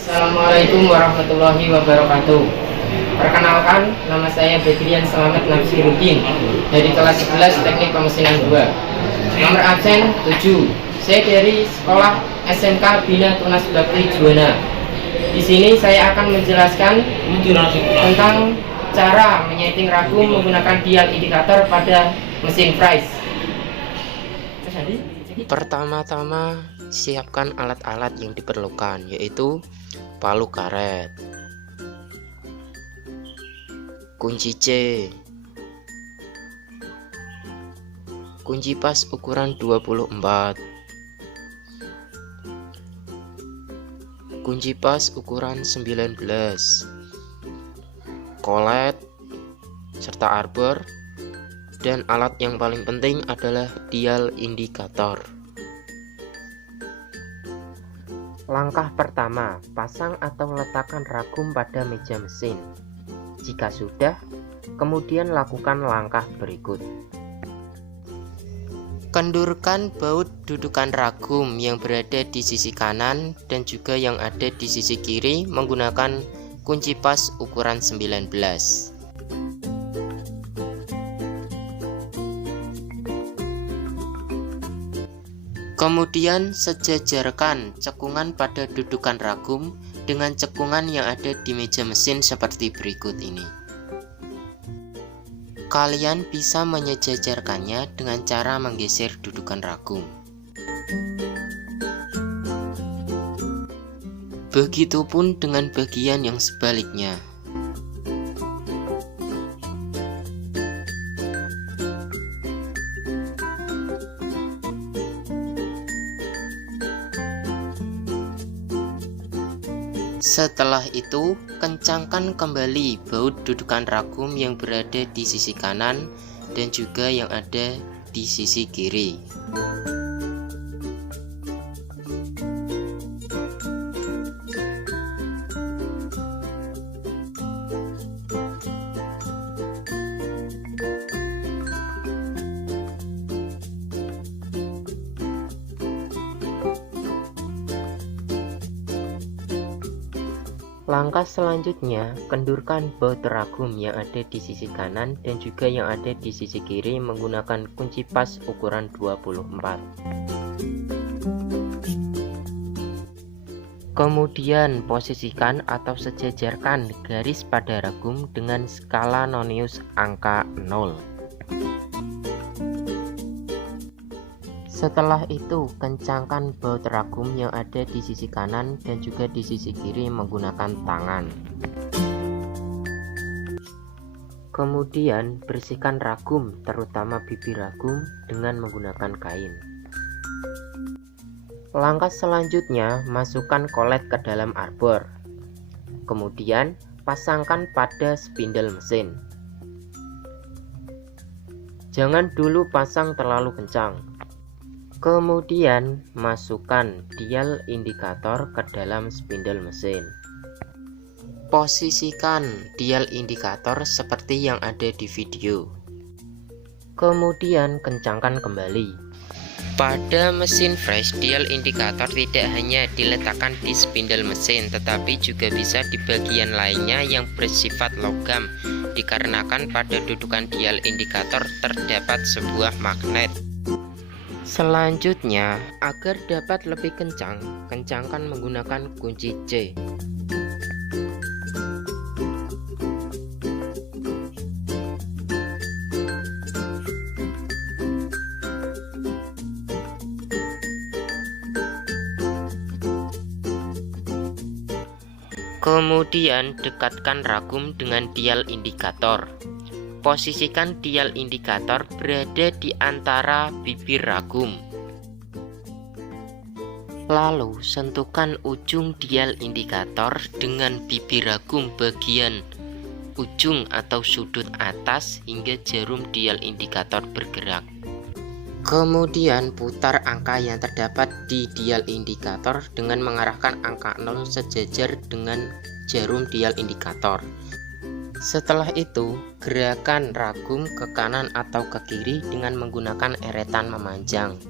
Assalamualaikum warahmatullahi wabarakatuh. Perkenalkan, nama saya Bedrian Selamat Nafsiruddin dari kelas 11 Teknik Pemesinan 2. Nomor absen 7. Saya dari sekolah SMK Bina Tunas Bakti Juwana. Di sini saya akan menjelaskan tentang cara menyeting ragum menggunakan dial indikator pada mesin Fries. Pertama-tama, siapkan alat-alat yang diperlukan, yaitu palu karet, kunci C, kunci pas ukuran 24, kunci pas ukuran 19, kolet, serta arbor, dan alat yang paling penting adalah dial indikator. Langkah pertama, pasang atau letakkan ragum pada meja mesin. Jika sudah, kemudian lakukan langkah berikut. Kendurkan baut dudukan ragum yang berada di sisi kanan dan juga yang ada di sisi kiri menggunakan kunci pas ukuran 19. Kemudian sejajarkan cekungan pada dudukan ragum dengan cekungan yang ada di meja mesin seperti berikut ini. Kalian bisa menyejajarkannya dengan cara menggeser dudukan ragum. Begitupun dengan bagian yang sebaliknya. Setelah itu, kencangkan kembali baut dudukan ragum yang berada di sisi kanan dan juga yang ada di sisi kiri. Langkah selanjutnya, kendurkan baut ragum yang ada di sisi kanan dan juga yang ada di sisi kiri menggunakan kunci pas ukuran 24. Kemudian posisikan atau sejajarkan garis pada ragum dengan skala nonius angka 0. Setelah itu, kencangkan baut ragum yang ada di sisi kanan dan juga di sisi kiri menggunakan tangan. Kemudian, bersihkan ragum, terutama bibir ragum, dengan menggunakan kain. Langkah selanjutnya, masukkan kolet ke dalam arbor. Kemudian, pasangkan pada spindle mesin. Jangan dulu pasang terlalu kencang. Kemudian masukkan dial indikator ke dalam spindle mesin. Posisikan dial indikator seperti yang ada di video. Kemudian kencangkan kembali. Pada mesin Fries, dial indikator tidak hanya diletakkan di spindle mesin, tetapi juga bisa di bagian lainnya yang bersifat logam, dikarenakan pada dudukan dial indikator terdapat sebuah magnet. Selanjutnya, agar dapat lebih kencang, kencangkan menggunakan kunci C. Kemudian dekatkan ragum dengan dial indikator. Posisikan dial indikator berada di antara bibir ragum. Lalu sentuhkan ujung dial indikator dengan bibir ragum bagian ujung atau sudut atas hingga jarum dial indikator bergerak. Kemudian putar angka yang terdapat di dial indikator dengan mengarahkan angka 0 sejajar dengan jarum dial indikator. Setelah itu, gerakan ragum ke kanan atau ke kiri dengan menggunakan eretan memanjang.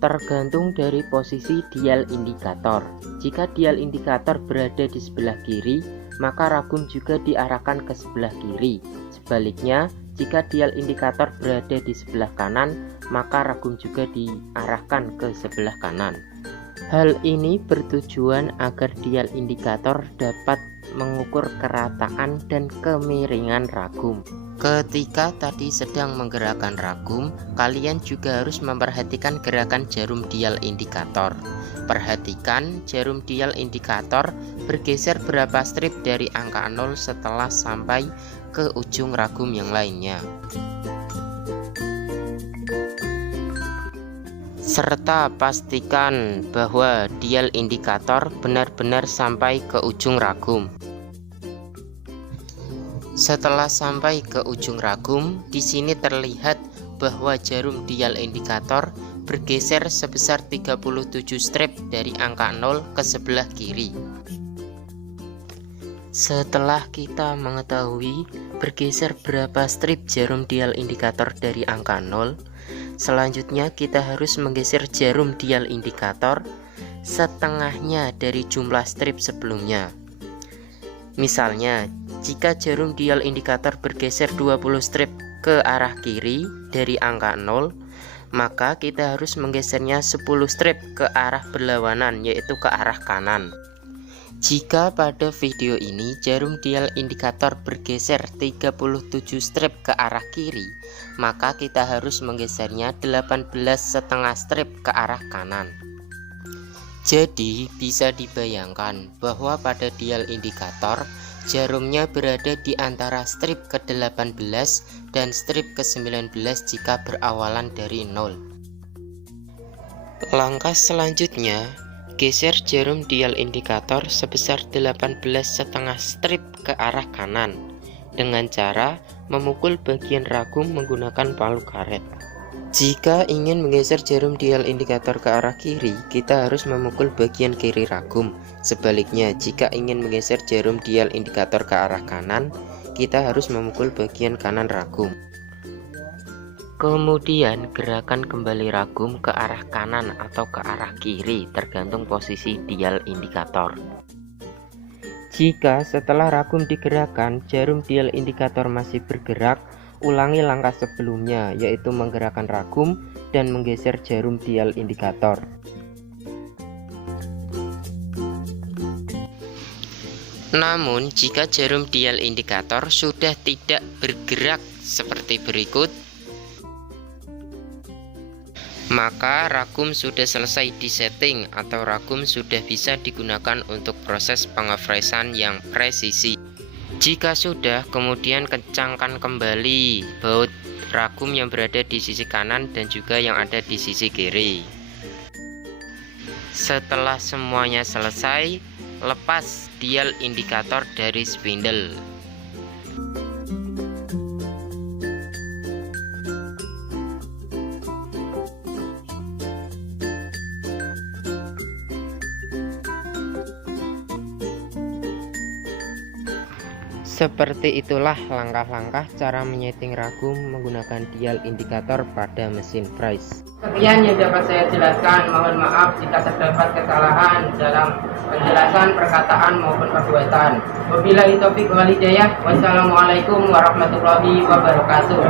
Tergantung dari posisi dial indikator. Jika dial indikator berada di sebelah kiri, maka ragum juga diarahkan ke sebelah kiri. Sebaliknya, jika dial indikator berada di sebelah kanan, maka ragum juga diarahkan ke sebelah kanan. Hal ini bertujuan agar dial indikator dapat mengukur kerataan dan kemiringan ragum. Ketika tadi sedang menggerakkan ragum, kalian juga harus memperhatikan gerakan jarum dial indikator. Perhatikan jarum dial indikator bergeser berapa strip dari angka 0 setelah sampai ke ujung ragum yang lainnya. Serta pastikan bahwa dial indikator benar-benar sampai ke ujung ragum. Setelah sampai ke ujung ragum, di sini terlihat bahwa jarum dial indikator bergeser sebesar 37 strip dari angka 0 ke sebelah kiri. Setelah kita mengetahui bergeser berapa strip jarum dial indikator dari angka 0, selanjutnya kita harus menggeser jarum dial indikator setengahnya dari jumlah strip sebelumnya. Misalnya, jika jarum dial indikator bergeser 20 strip ke arah kiri dari angka 0, maka kita harus menggesernya 10 strip ke arah berlawanan, yaitu ke arah kanan. Jika pada video ini jarum dial indikator bergeser 37 strip ke arah kiri, maka kita harus menggesernya 18,5 strip ke arah kanan. Jadi bisa dibayangkan bahwa pada dial indikator jarumnya berada di antara strip ke-18 dan strip ke-19 jika berawalan dari 0. Langkah selanjutnya, geser jarum dial indikator sebesar 18,5 strip ke arah kanan dengan cara memukul bagian ragum menggunakan palu karet. Jika ingin menggeser jarum dial indikator ke arah kiri, kita harus memukul bagian kiri ragum. Sebaliknya, jika ingin menggeser jarum dial indikator ke arah kanan, kita harus memukul bagian kanan ragum. Kemudian gerakan kembali ragum ke arah kanan atau ke arah kiri tergantung posisi dial indikator. Jika setelah ragum digerakkan jarum dial indikator masih bergerak, ulangi langkah sebelumnya, yaitu menggerakkan ragum dan menggeser jarum dial indikator. Namun, jika jarum dial indikator sudah tidak bergerak seperti berikut, maka ragum sudah selesai disetting atau ragum sudah bisa digunakan untuk proses pengefresan yang presisi. Jika sudah, kemudian kencangkan kembali baut ragum yang berada di sisi kanan dan juga yang ada di sisi kiri. Setelah semuanya selesai, lepas dial indikator dari spindle. Seperti itulah langkah-langkah cara menyeting ragum menggunakan dial indikator pada mesin Fries. Sekian yang dapat saya jelaskan. Mohon maaf jika terdapat kesalahan dalam penjelasan perkataan maupun perbuatan. Wabillahi taufiq wal hidayah. Wassalamualaikum warahmatullahi wabarakatuh.